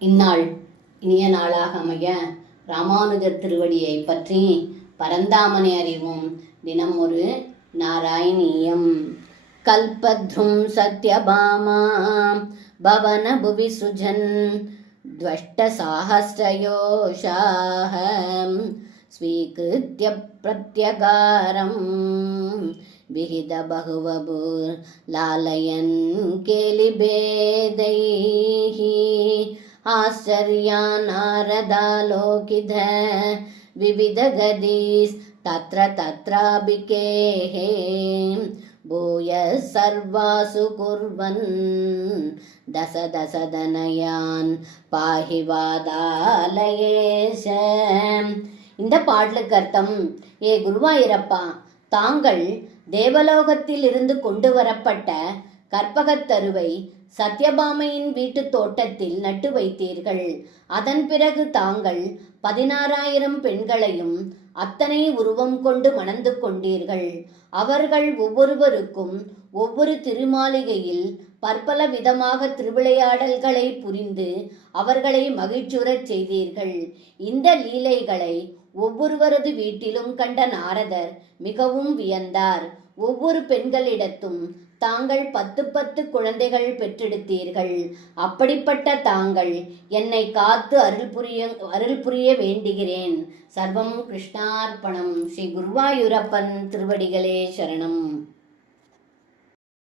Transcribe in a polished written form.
இந்நாள் இனிய நாளாக அமைய ராமானுஜர் திருவடியை பற்றி பரந்தாமனை அறிவோம். தினம் ஒரு நாராயணீயம். கல்பத்ரும் சத்யபாமா பவன புவி சுஜன் துவஷ்ட சாஹஸ்ரயோஷாஹ ஸ்வீகிருத்ய பிரத்யகாரம் விஹித பகுவபுர் லாலயன் கேலிபேதைஹி ஆச்சர்யா நாரதாலோகித விவித கதீஸ் தத்ர தத்ராபிகேஹ பூய சர்வாசு குர்வன் தச தச தனயான் பாஹி வாதாலயேஷ. இந்த பாடலுக்கு அர்த்தம், ஏ குருவாயிரப்பா, தாங்கள் தேவலோகத்தில் இருந்து கொண்டு வரப்பட்ட கற்பகத்தருவை சத்யபாமையின் வீட்டு தோட்டத்தில் நட்டு வைத்தீர்கள். அதன் பிறகு தாங்கள் 16,000 பெண்களையும் அத்தனை உருவம் கொண்டு மணந்து கொண்டீர்கள். அவர்கள் ஒவ்வொருவருக்கும் ஒவ்வொரு திருமாளிகையில் பற்பல விதமாக திருவிளையாடல்களை புரிந்து அவர்களை மகிழ்ச்சுறச் செய்தீர்கள். இந்த லீலைகளை ஒவ்வொருவரது வீட்டிலும் கண்ட நாரதர் மிகவும் வியந்தார். ஒவ்வொரு பெண்களிடத்தும் தாங்கள் 10 குழந்தைகள் பெற்றெடுத்தீர்கள். அப்படிப்பட்ட தாங்கள் என்னை காத்து அருள் புரிய வேண்டுகிறேன். சர்வம் கிருஷ்ணார்ப்பணம். ஸ்ரீ குருவாயூரப்பன் திருவடிகளே சரணம்.